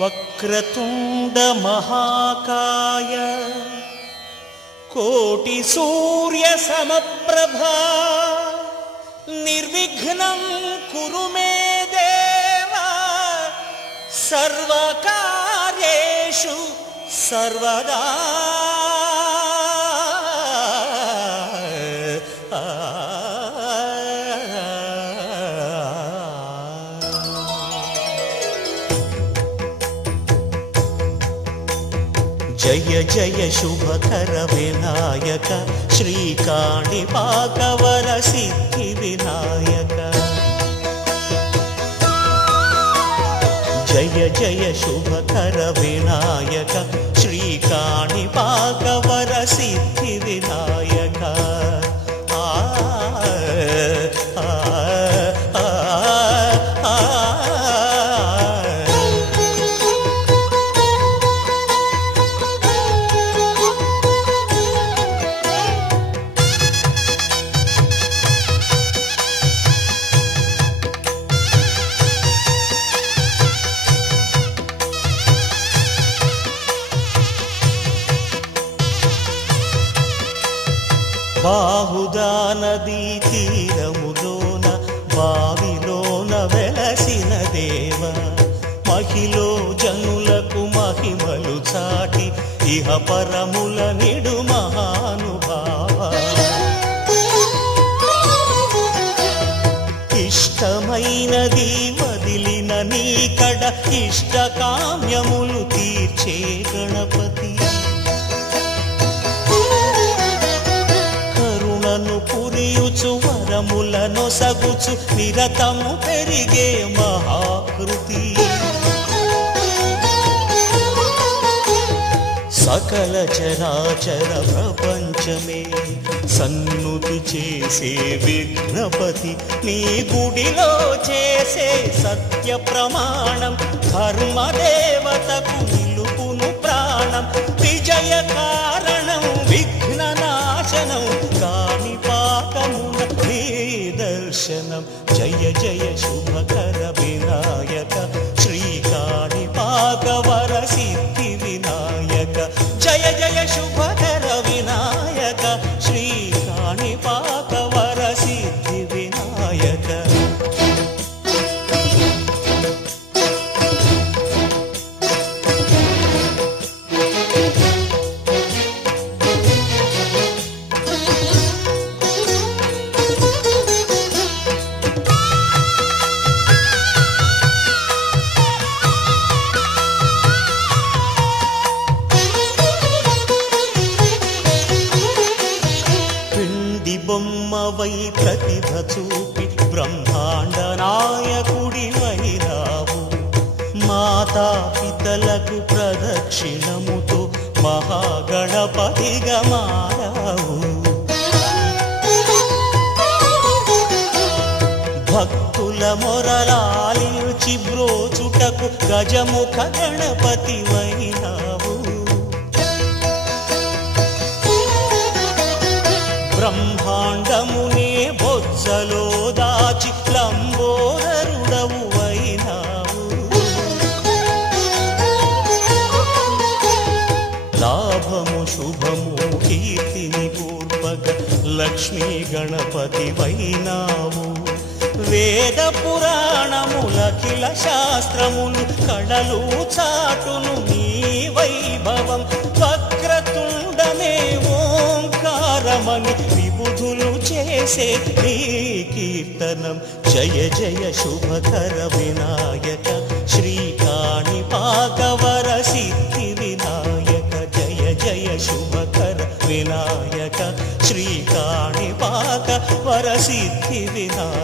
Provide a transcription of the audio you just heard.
వక్రతుండ మహాకాయ కోటి సూర్య సమప్రభా నిర్విఘ్నం కురు మే దేవ సర్వకార్యేషు సర్వదా. జయ జయ శుభకర వినాయక శ్రీకాణిపాకవర సిద్ధి వినాయక. జయ జయ శుభకర వినాయక శ్రీకాణిపాకవర సిద్ధి వినాయక. బాహుదా నదీ తీరములోన బావిలోన వెలసిన దేవ మహిలో జనులకు మహిమలు చాటి ఇహ పరముల నిడు మహానుభావ. ఇష్టమైనది వదిలిన నీకడ ఇష్ట కామ్యములు తీర్చే గణపతి. పురియుచు వరములను సగుచు నిరతము పెరిగే మహాకృతి. సకల చరాచర ప్రపంచమే సన్నుతి చేసే విఘ్నపతి నీ గుడిలో చేసే సత్య ప్రమాణం ధర్మదేవతకు నిలుపును ప్రాణం. విజయ కారణం విఘ్న నాశనం కాణిపాకమున నీ దర్శనం. జయ జయ శుభకర వినాయక శ్రీకాణిపాకవర సిద్ధి వినాయక. జయ జయ శుభకర వినాయక శ్రీకాణిపాకవర సిద్ధి వినాయక. బొమ్మవై ప్రతిభ చూపి బ్రహ్మాండ నాయకుడి వైరావు. మాతా పితలకు ప్రదక్షిణముతో మహాగణపతిగా మారావు. భక్తుల మొరలాలించి బ్రోచుటకు గజముఖ గణపతి వైరావు. బ్రహ్మాండమునే బొజ్జలో దాచి లంబోదరుడవు అయినావు. లాభము శుభము కీర్తిని పూర్వక లక్ష్మీ గణపతి వైనావు. వేద పురాణములఖిల శాస్త్రములు కళలు చాటును నీ వైభవం. వక్రతుండమే ఓంకారమని విబుధులు చేసే నీ కీర్తనం. జయ జయ శుభకర వినాయక శ్రీకాణిపాకవర సిద్ధి వినాయక. జయ జయ శుభకర వినాయక శ్రీకాణిపాకవర సిద్ధి వినాయక.